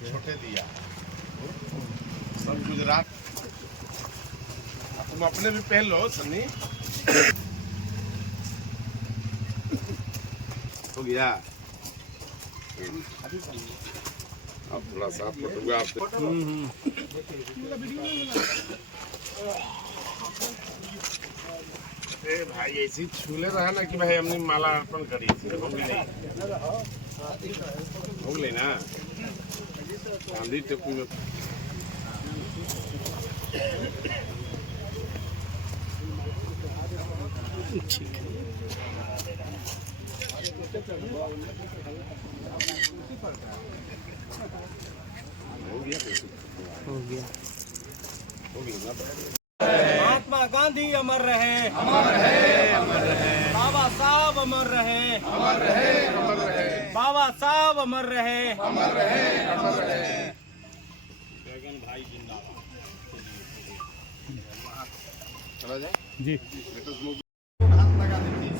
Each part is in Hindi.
छोटे दिया सब गुजरात। तुम अपने भी पहन लो सन्नी। हो गया। अब थोड़ा सा फोटोग्राफ भाई ऐसी छूले रहा ना कि भाई हमने माला अर्पण करी थी। हो गई ना गांधी टोपी में। हो गया महात्मा गांधी अमर रहे, अमर रहे, अमर रहे। बाबा साहब अमर रहे, अमर रहे, अमर रहे। बाबा साहब अमर रहे, अमर रहे, अमर रहे। बैगन भाई जिंदाबाद। चला जाए जी। हाथ लगा दीजिए।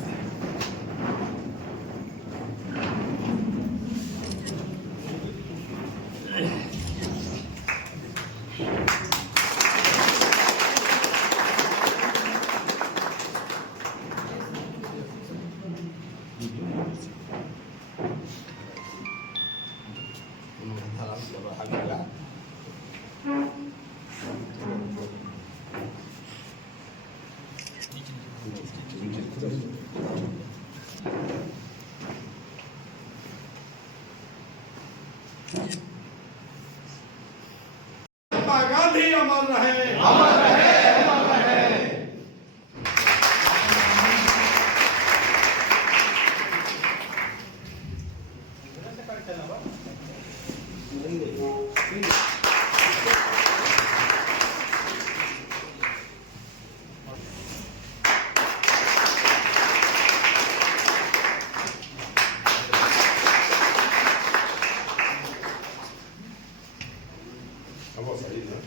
गांधी अमर रहे, अमर रहे, अमर रहे। अब सही है।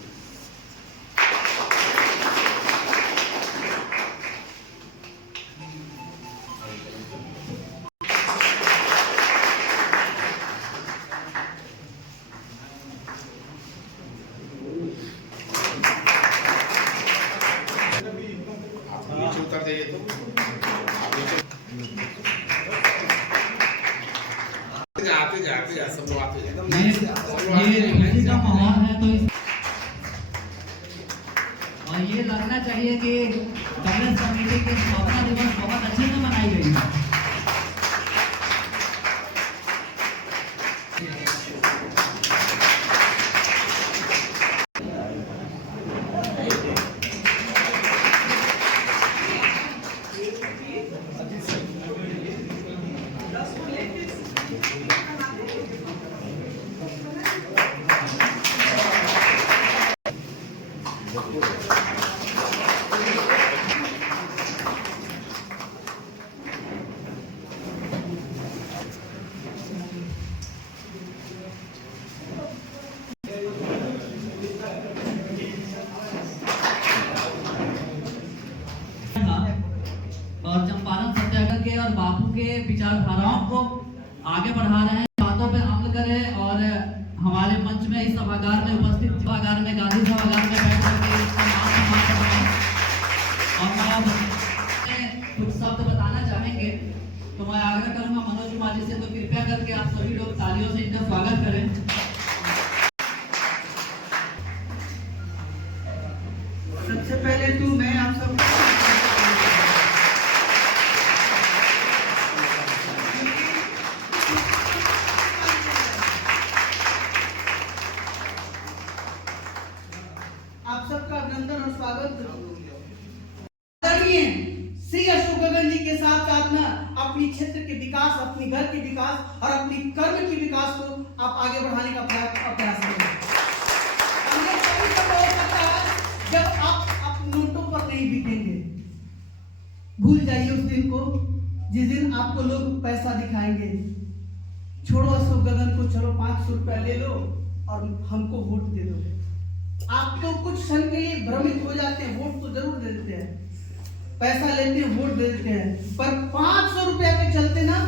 नीचे उतर जाइए तो आते जाते जा सब लोग आते ये का माहौल है तो और ये लगना चाहिए कि कांग्रेस कमेटी की स्थापना दिवस बहुत अच्छे से मनाई गई है। और चंपारण सत्याग्रह के और बापू के विचारधाराओं को आगे बढ़ा रहे हैं, बातों पे अमल करें और हमारे मंच में इस सभागार में उपस्थित सभागार में गांधी सभागार में बैठ करके और मैं कुछ शब्द बताना चाहेंगे तो मैं आग्रह करूंगा मनोज कुमार जी से, तो कृपया करके आप सभी लोग तालियों से इनका स्वागत करें। सबसे पहले तो मैं आप सब सबका अभिनंदन और स्वागत। श्री अशोक गगन जी के साथ साथ में अपनी क्षेत्र के विकास, अपनी घर के विकास और अपनी कर्म के विकास को आप आगे बढ़ाने का प्रयास करें। जब आप नोटों पर नहीं बिकेंगे, भूल जाइए उस दिन को जिस दिन आपको लोग पैसा दिखाएंगे। छोड़ो अशोक गगन को, चलो 500 रुपया ले लो और हमको वोट दे दो। आप तो कुछ क्षण के लिए भ्रमित हो जाते हैं, वोट तो जरूर दे देते हैं, पैसा लेते हैं, वोट देते हैं, पर 500 रुपया के चलते ना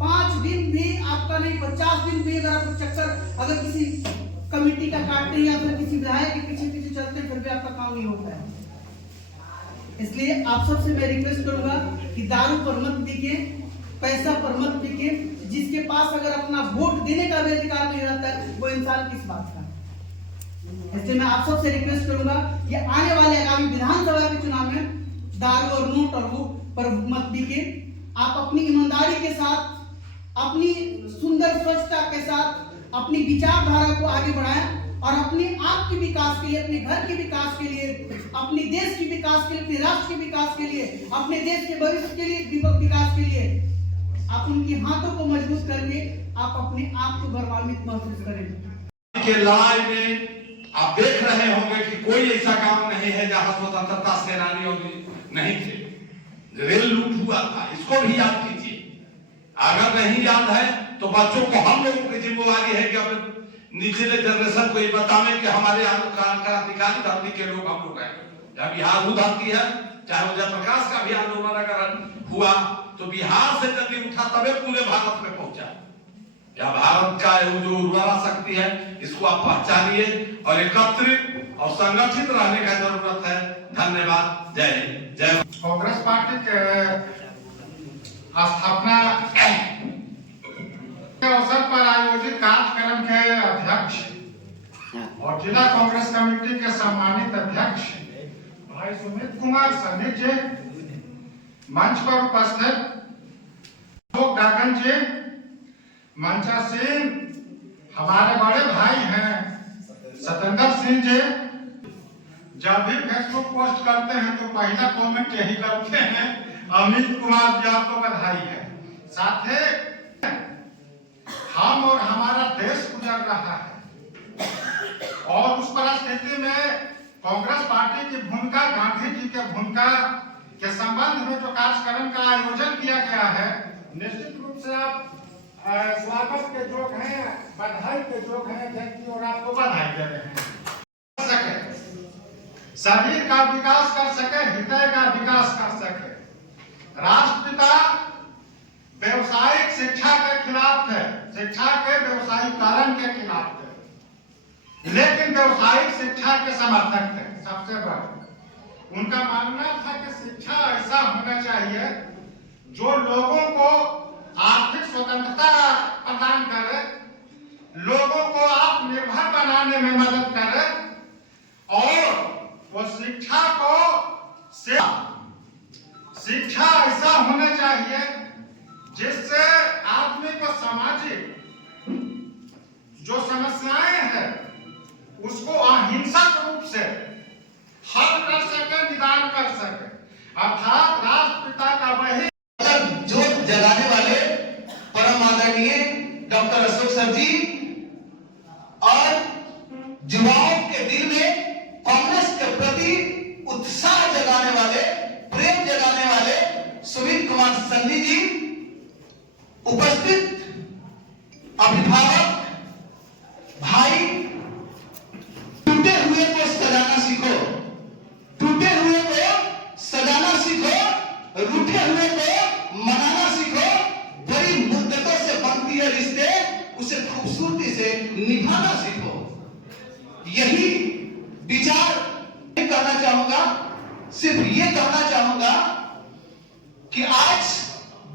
5 दिन भी आपका नहीं, 50 दिन भी अगर आपको चक्कर अगर किसी कमेटी का काटते या फिर किसी विधायक के पीछे पीछे चलते फिर भी आपका काम नहीं होता है। इसलिए आप सबसे मैं रिक्वेस्ट करूंगा कि दारू पर मत बिके, पैसा पर मत बिके। जिसके पास अगर अपना वोट देने का भी अधिकार नहीं रहता है वो इंसान किस बात का। इसलिए मैं आप सबसे रिक्वेस्ट करूंगा कि आने वाले आगामी विधानसभा के चुनाव में दारू और नोट और वो पर मत बिके। आप अपनी ईमानदारी के साथ, अपनी सुंदर स्वच्छता के साथ अपनी विचारधारा को आगे बढ़ाएं और अपने आप के विकास के लिए, अपने घर के विकास के लिए, अपने देश के विकास के लिए, अपने राष्ट्र के विकास के लिए, अपने देश के भविष्य के लिए, विकास के लिए आप उनकी हाथों को मजबूत करके आप अपने आप को गौरवान्वित महसूस करें। के लड़ाई में आप देख रहे होंगे कि कोई ऐसा काम नहीं है जहां स्वतंत्रता सेनानी नहीं थे। रेल लूट हुआ था, इसको भी याद कीजिए। अगर नहीं याद है तो बच्चों को, हम लोगों की जिम्मेवारी है कि अपने निचले जनरेशन को ये बतावें कि हमारे क्रांतिकारी धरती के लोग हम लोग हैं। जब बिहार वो धरती है, चाहे वो जयप्रकाश का भी आंदोलन अगर हुआ तो बिहार से जल्दी उठा तबे पूरे भारत में पहुंचा। या भारत का जो उर्वरा शक्ति है इसको आप पहचानिए और एकत्रित और संगठित रहने का जरूरत है। धन्यवाद। जय हिंद, जय। कांग्रेस पार्टी के स्थापना के अवसर पर आयोजित कार्यक्रम के अध्यक्ष और जिला कांग्रेस कमेटी के सम्मानित अध्यक्ष भाई सुमित कुमार सन्नी जी, मंच पर उपस्थित गगन जी, मंचा सिंह, हमारे बड़े भाई हैं सतेंद्र सिंह जी, जब भी फेसबुक पोस्ट करते हैं तो पहला कमेंट यही करते हैं, अमित कुमार जी आपको बधाई है। साथ ही हम और हमारा देश गुजर रहा है और उस परिस्थिति में कांग्रेस पार्टी की भूमिका, गांधी जी के भूमिका के संबंध में जो कार्यक्रम का आयोजन किया गया है, निश्चित रूप से आप स्वागत के योग हैं, बधाई के योग हैं, व्यक्ति और आपको बधाई दे रहे हैं। शरीर का विकास कर सके, हृदय का विकास कर सके। राष्ट्रपिता व्यवसायिक शिक्षा के खिलाफ थे, शिक्षा के व्यवसायीकरण के खिलाफ थे, लेकिन व्यवसायिक शिक्षा के समर्थक थे। सबसे बड़ा उनका मानना था कि शिक्षा ऐसा होना चाहिए जो लोगों को आर्थिक स्वतंत्रता प्रदान करे, लोगों को आत्मनिर्भर बनाने में मदद करे और वो शिक्षा ऐसा होना चाहिए जिससे आदमी को सामाजिक जो समस्याएं हैं उसको अहिंसक रूप से हल कर सके, निदान कर सके। अर्थात राष्ट्रपिता का वही जोत जगाने वाले परम आदरणीय डॉक्टर अशोक सर जी और युवाओं के दिल में कांग्रेस के प्रति उत्साह जगाने वाले, प्रेम जगाने वाले सुमित कुमार सन्नी जी, उपस्थित अभिभावक भाई, टूटे हुए को सजाना सीखो, टूटे हुए को सजाना सीखो, रूठे हुए को मनाना सीखो। बड़ी मुद्दतों से बनती है रिश्ते, उसे खूबसूरती से निभाना सीखो। यही विचार कहना चाहूंगा, सिर्फ ये कहना चाहूंगा कि आज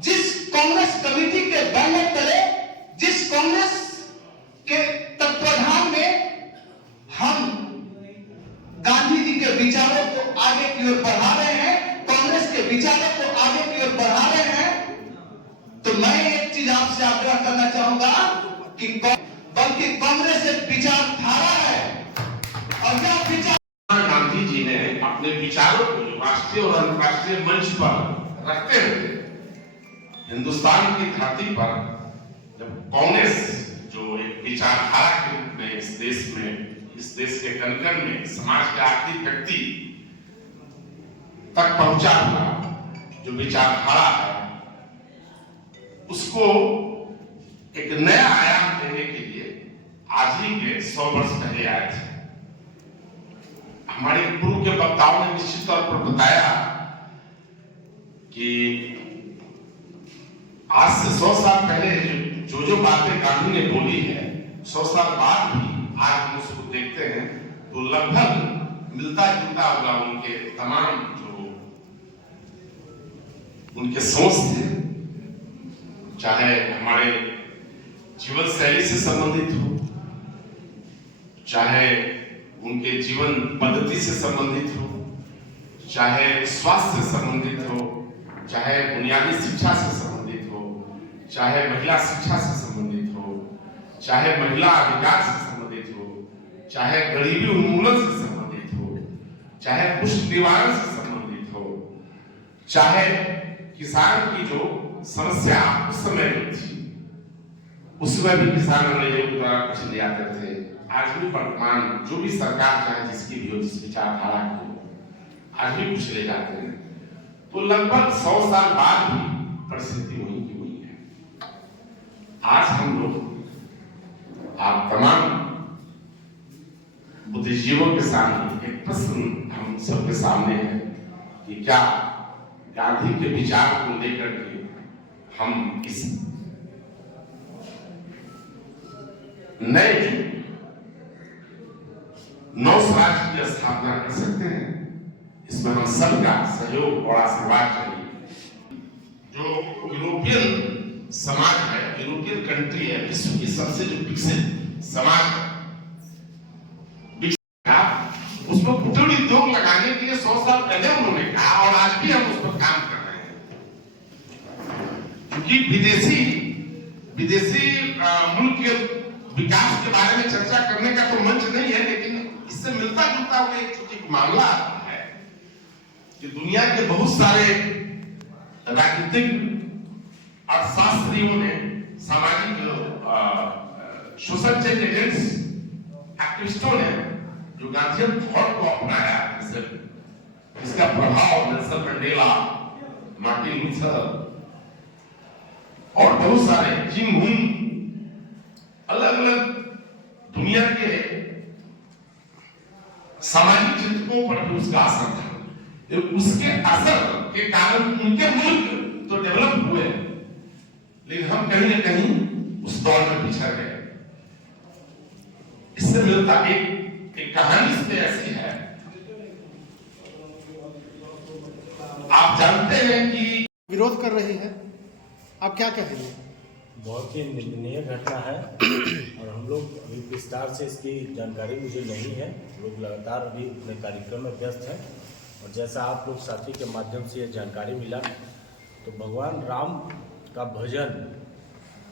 जिस कांग्रेस कमेटी के बैनर तले, जिस कांग्रेस के तत्वाधान में हम गांधी जी के विचारों को आगे की ओर बढ़ा रहे हैं, कांग्रेस के विचारों को आगे की ओर बढ़ा रहे हैं, तो मैं एक चीज आपसे आग्रह करना चाहूंगा कि बल्कि कांग्रेस एक विचारधारा है और यह विचार गांधी जी ने अपने विचारों को राष्ट्रीय और अंतर्राष्ट्रीय मंच पर रखते हुए हिंदुस्तान की धरती पर जब कांग्रेस जो एक विचारधारा के रूप में इस देश के कण-कण में समाज के आखिरी व्यक्ति तक पहुंचा हुआ जो विचारधारा है, उसको एक नया आयाम देने के लिए आज ही के 100 वर्ष पहले आए थे। हमारे पूर्व के वक्ताओं ने निश्चित तौर पर बताया कि आज से 100 साल पहले जो बातें गांधी ने बोली है, 100 साल बाद भी आज हम उसको देखते हैं तो लगभग मिलता जुलता होगा उनके तमाम जो उनके सोच थे, चाहे हमारे जीवन शैली से संबंधित हो, चाहे उनके जीवन पद्धति से संबंधित हो, चाहे स्वास्थ्य से संबंधित हो, चाहे बुनियादी शिक्षा से संबंधित हो, चाहे महिला शिक्षा से संबंधित हो, चाहे महिला अधिकार से संबंधित हो, चाहे गरीबी उन्मूलन से संबंधित हो, चाहे कुष्ठ निवारण से संबंधित हो, चाहे किसान की जो समस्या उस समय में थी, उसमें भी किसान अंग्रेजों द्वारा कुछ ले आते थे। आज भी वर्तमान जो भी सरकार चाहे जिसकी भी हो, जिस विचारधारा की हो, आज भी कुछ ले जाते हैं। तो लगभग 100 साल बाद भी परिस्थिति वही की हुई है। आज हम लोग आप तमाम बुद्धिजीवियों के सामने एक प्रश्न हम सबके सामने है कि क्या गांधी के विचार को लेकर के हम इस नए युग नौ स्वराज की स्थापना कर सकते हैं? इसमें हम सबका सहयोग और आशीर्वाद चाहिए। जो यूरोपियन समाज है, यूरोपियन कंट्री है, विश्व की सबसे जो विकसित समाज है, उसमें कुटीर उद्योग लगाने के लिए 100 साल पहले उन्होंने कहा और आज भी हम उस पर काम कर रहे हैं। क्योंकि विदेशी मुल्क के विकास के बारे में चर्चा करने का तो मंच नहीं है, लेकिन इससे मिलता जुलता हुआ एक छोटी मामला आता है कि दुनिया के बहुत सारे राजनीतिक अर्थशास्त्रियों ने, सामाजिक सोशल चेंज एजेंट्स, एक्टिविस्टों ने जो गांधीयन थॉट को अपनाया, इसका प्रभाव नेल्सन मंडेला, मार्टिन लूथर और बहुत सारे जिम हुम, अलग अलग दुनिया के सामाजिक चिंतकों पर भी उसका असर था। उसके असर के कारण उनके मुल्क तो डेवलप हुए, लेकिन हम कहीं ना कहीं उस दौर में पिछड़ गए। इससे मिलता एक कहानी इसमें ऐसी है, आप जानते हैं कि विरोध कर रही है, आप क्या कहेंगे? बहुत ही निंदनीय घटना है और हम लोग अभी विस्तार से इसकी जानकारी मुझे नहीं है। लोग लगातार अभी अपने कार्यक्रम में व्यस्त हैं और जैसा आप लोग साथी के माध्यम से ये जानकारी मिला, तो भगवान राम का भजन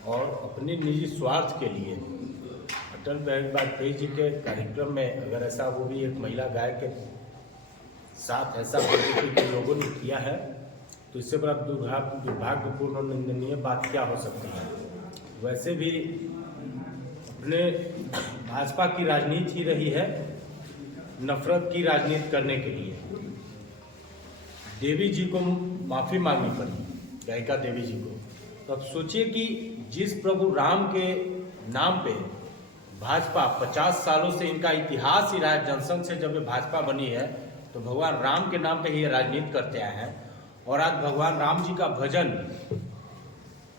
और अपने निजी स्वार्थ के लिए अटल बिहारी वाजपेयी जी के कार्यक्रम में अगर ऐसा, वो भी एक महिला गायक के साथ ऐसा के लोगों ने किया है, तो इससे बड़ा दुर्भाग्यपूर्ण और निंदनीय बात क्या हो सकती है। वैसे भी अपने भाजपा की राजनीति ही रही है नफरत की राजनीति करने के लिए। देवी जी को माफ़ी मांगनी पड़ी, गायिका देवी जी को। तो अब सोचिए कि जिस प्रभु राम के नाम पे भाजपा 50 सालों से, इनका इतिहास ही रहा है, जनसंघ से जब ये भाजपा बनी है तो भगवान राम के नाम पे ही राजनीति करते आए हैं। और आज भगवान राम जी का भजन,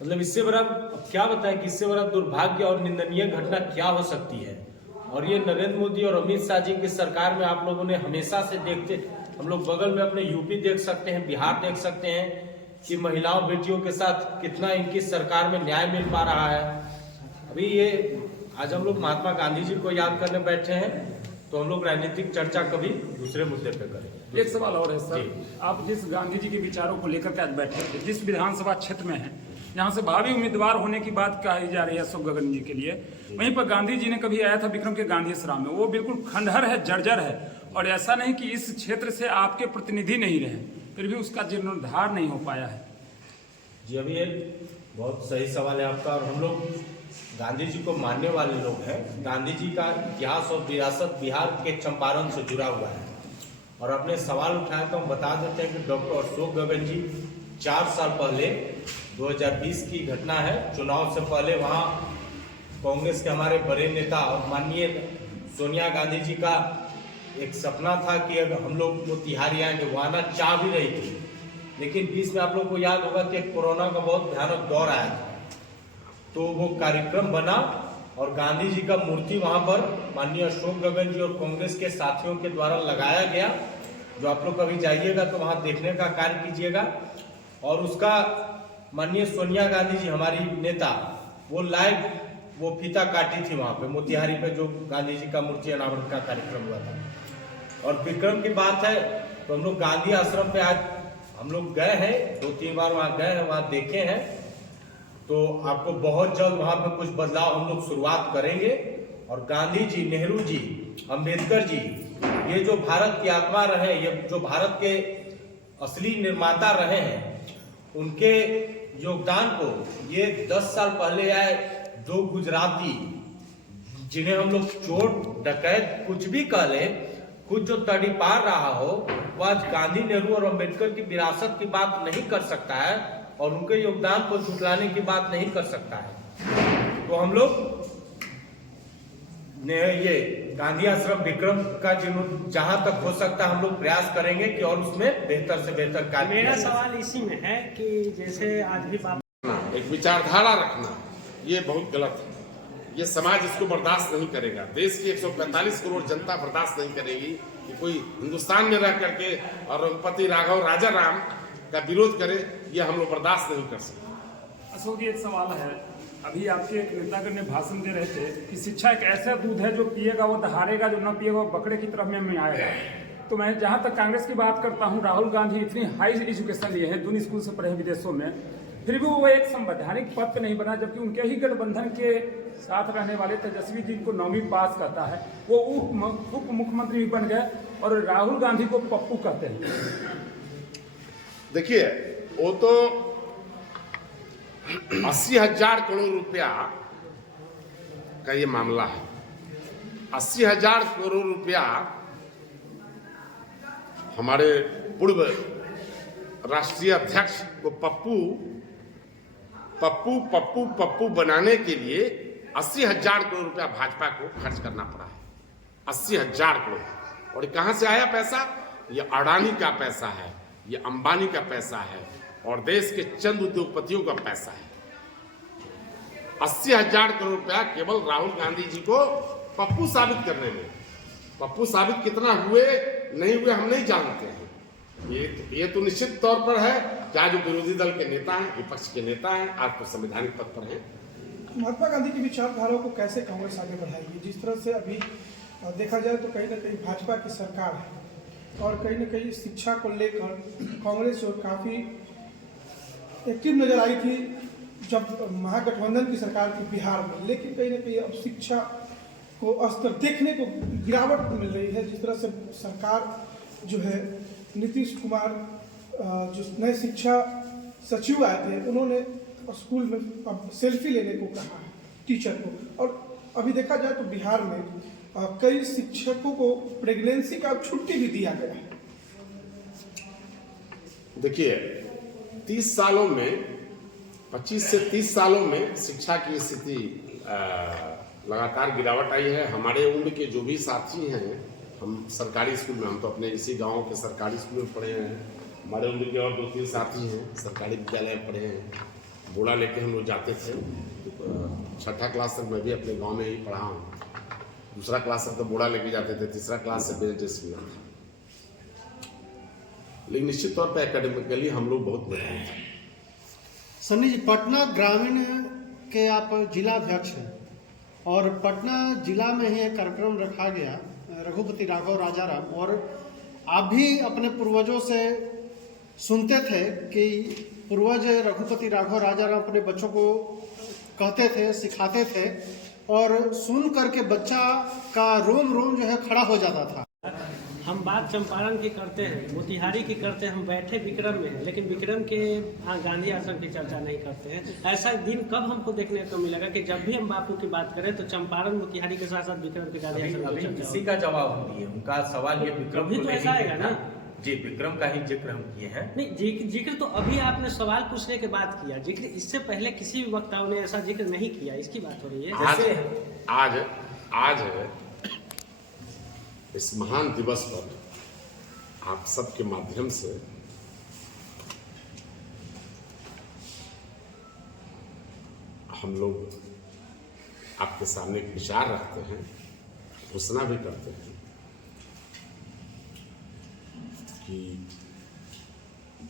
मतलब इससे बड़ा क्या बताएं कि इससे बड़ा दुर्भाग्य और निंदनीय घटना क्या हो सकती है। और ये नरेंद्र मोदी और अमित शाह जी की सरकार में आप लोगों ने हमेशा से देखते, हम लोग बगल में अपने यूपी देख सकते हैं, बिहार देख सकते हैं कि महिलाओं बेटियों के साथ कितना इनकी सरकार में न्याय मिल पा रहा है। अभी ये आज हम लोग महात्मा गांधी जी को याद करने बैठे हैं, तो हम लोग राजनीतिक चर्चा कभी दूसरे मुद्दे पे करें। एक सवाल और है सर, आप जिस गांधी जी के विचारों को लेकर के आज बैठे थे, जिस विधानसभा क्षेत्र में हैं, जहां से भावी उम्मीदवार होने की बात कही जा रही है अशोक गगन जी के लिए, वहीं पर गांधी जी ने कभी आया था विक्रम के गांधी आश्रम में, वो बिल्कुल खंडहर है, जर्जर है, और ऐसा नहीं कि इस क्षेत्र से आपके प्रतिनिधि नहीं रहे, फिर भी उसका जीर्णोद्धार नहीं हो पाया है। जी, अभी ये बहुत सही सवाल है आपका। और हम लोग गांधी जी को मानने वाले लोग हैं। गांधी जी का इतिहास और विरासत बिहार के चंपारण से जुड़ा हुआ है। और अपने सवाल उठाए तो हम बता देते हैं कि डॉक्टर अशोक गगन जी 4 साल पहले 2020 की घटना है, चुनाव से पहले वहाँ कांग्रेस के हमारे बड़े नेता और माननीय सोनिया गांधी जी का एक सपना था कि अगर हम लोग मोतिहारी आएंगे, वहाँ ना चाह भी रही थी, लेकिन बीच में आप लोग को याद होगा कि कोरोना का बहुत भयानक दौर आया था, तो वो कार्यक्रम बना और गांधी जी का मूर्ति वहां पर माननीय अशोक गगन जी और कांग्रेस के साथियों के द्वारा लगाया गया, जो आप लोग कभी जाइएगा तो वहां देखने का कार्य कीजिएगा। और उसका माननीय सोनिया गांधी जी हमारी नेता वो लाइव वो फीता काटी थी वहां पे मोतिहारी पे, जो गांधी जी का मूर्ति अनावरण का कार्यक्रम हुआ था। और विक्रम की बात है तो हम लोग गांधी आश्रम पे आज हम लोग गए हैं, 2-3 बार वहां गए हैं, वहां देखे हैं, तो आपको बहुत जल्द वहां पे कुछ बदलाव हम लोग शुरुआत करेंगे। और गांधी जी, नेहरू जी, अंबेडकर जी, ये जो भारत की आत्मा रहे, ये जो भारत के असली निर्माता रहे हैं, उनके योगदान को ये 10 साल पहले आए जो गुजराती, जिन्हें हम लोग चोर डकैत कुछ भी कह ले, कुछ जो तड़ीपार रहा हो, वो आज गांधी, नेहरू और अंबेडकर की विरासत की बात नहीं कर सकता है और उनके योगदान को झुटलाने की बात नहीं कर सकता है। तो हम लोग ने ये गांधी आश्रम विक्रम का जहां तक हो सकता है हम लोग प्रयास करेंगे कि और उसमें बेहतर से बेहतर कार्य। मेरा सवाल इसी में है कि जैसे आज भी एक विचारधारा रखना ये बहुत गलत है। ये समाज इसको बर्दाश्त नहीं करेगा। देश की 145 करोड़ जनता बर्दाश्त नहीं करेगी कि कोई हिंदुस्तान में रह करके और रघुपति राघव राजा राम का विरोध करे, ये हम लोग बर्दाश्त नहीं कर सकते। अशोक जी, एक सवाल है, अभी आपके एक नेतागण ने भाषण दे रहे थे कि शिक्षा एक ऐसा दूध है जो पिएगा वो दहाड़ेगा, जो न पिएगा वो बकरे की तरफ में आएगा। तो मैं जहाँ तक कांग्रेस की बात करता हूँ, राहुल गांधी इतनी हाई एजुकेशन लिए हैं, दूनी स्कूल से पढ़े विदेशों में, फिर भी वो एक संवैधानिक पद पे नहीं बना, जबकि उनके ही गठबंधन के साथ रहने वाले तेजस्वी जी को 9वीं पास करता है, वो उप मुख्यमंत्री भी बन गए और राहुल गांधी को पप्पू कहते हैं। देखिए, वो तो 80,000 करोड़ रुपया का ये मामला है। 80,000 करोड़ रुपया हमारे पूर्व राष्ट्रीय अध्यक्ष को पप्पू बनाने के लिए 80,000 करोड़ रुपया भाजपा को खर्च करना पड़ा है। 80,000 करोड़। और कहां से आया पैसा? ये अडानी का पैसा है, ये अंबानी का पैसा है और देश के चंद उद्योगपतियों का पैसा है। 80,000 करोड़ रुपया केवल राहुल गांधी जी को पप्पू साबित करने में। पप्पू साबित कितना हुए नहीं हुए हम नहीं जानते हैं। ये तो निश्चित तौर पर है कि आज जो विरोधी दल के नेता हैं, विपक्ष के नेता हैं, आज तो संवैधानिक पद पर हैं। महात्मा गांधी की विचारधाराओं को कैसे कांग्रेस आगे बढ़ाएगी? जिस तरह से अभी देखा जाए तो कहीं ना कहीं भाजपा की सरकार है और कहीं ना कहीं शिक्षा को लेकर कांग्रेस जो काफ़ी एक्टिव नजर आई थी जब महागठबंधन की सरकार थी बिहार में, लेकिन कहीं ना कहीं अब शिक्षा को स्तर देखने को गिरावट मिल रही है। जिस तरह से सरकार जो है, नीतीश कुमार जो नए शिक्षा सचिव आए थे, उन्होंने स्कूल में अब सेल्फी लेने को कहा है टीचर को। और अभी देखा जाए तो बिहार में कई शिक्षकों को प्रेगनेंसी का छुट्टी भी दिया गया है। देखिए, 30 सालों में 25 से 30 सालों में शिक्षा की स्थिति लगातार गिरावट आई है। हमारे उम्र के जो भी साथी हैं, हम सरकारी स्कूल में, हम तो अपने इसी गांव के सरकारी स्कूल में पढ़े हैं, हमारे उम्र के और 2-3 साथी हैं सरकारी विद्यालय में पढ़े हैं। बोला लेके हम लोग जाते थे, 6ठा क्लास तक मैं भी अपने गांव में ही पढ़ा हूँ। दूसरा क्लास तक तो बोड़ा लेके जाते थे, तीसरा क्लास से बेंचेस मिला था। लेकिन निश्चित तौर पर एकेडमिकली हम लोग बहुत बढ़िया हैं। सन्नी जी, पटना ग्रामीण के आप जिला अध्यक्ष हैं और पटना जिला में ही एक कार्यक्रम रखा गया रघुपति राघव राजाराम, और आप भी अपने पूर्वजों से सुनते थे कि पूर्वज रघुपति राघव राजाराम अपने बच्चों को कहते थे, सिखाते थे, और सुन करके बच्चा का रोम रोम जो है खड़ा हो जाता था। हम बात चंपारण की करते हैं, मोतिहारी की करते हैं, हम बैठे विक्रम में हैं, लेकिन विक्रम के गांधी आश्रम की चर्चा नहीं करते हैं। ऐसा दिन कब हमको देखने को मिलेगा कि जब भी हम बापू की बात करें तो चंपारण मोतिहारी के साथ साथ विक्रम के गांधी आश्रम की चर्चा? इसी का जवाब हम दिए। उनका सवाल ये विक्रम भी तो ऐसा आएगा ना जी, विक्रम का ही जिक्र हम किए हैं। नहीं, जिक्र तो अभी आपने सवाल पूछने के बाद किया, जिक्र इससे पहले किसी भी वक्ताओं ने ऐसा जिक्र नहीं किया, इसकी बात हो रही है। आज इस महान दिवस पर आप सबके माध्यम से हम लोग आपके सामने एक विचार रखते हैं, घोषणा भी करते हैं कि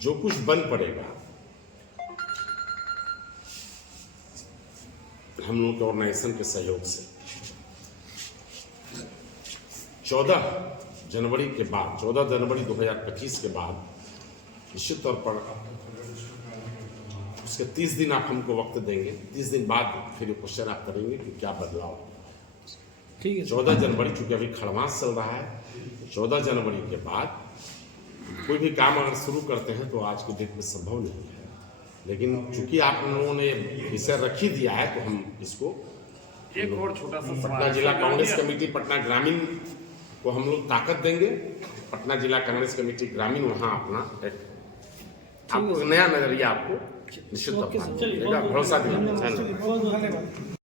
जो कुछ बन पड़ेगा हम लोग के ऑर्गेनाइजेशन के सहयोग से 14 जनवरी के बाद, 14 जनवरी 2025 के बाद निश्चित तौर पर उसके 30 दिन आप हमको वक्त देंगे। 30 दिन बाद फिर क्वेश्चन आप करेंगे कि क्या बदलाव। ठीक है। 14 जनवरी चूंकि अभी खड़मास चल रहा है, 14 जनवरी के बाद कोई भी काम अगर शुरू करते हैं तो आज की डेट में संभव नहीं है, लेकिन चूंकि आप लोगों ने विषय रख ही दिया है तो हम इसको एक और छोटा सा पटना जिला कांग्रेस कमेटी पटना ग्रामीण को हम लोग ताकत देंगे। पटना जिला कांग्रेस कमेटी ग्रामीण वहाँ अपना एक आपको नया नजरिया आपको निश्चित तौर पर भरोसा दिलाना। धन्यवाद।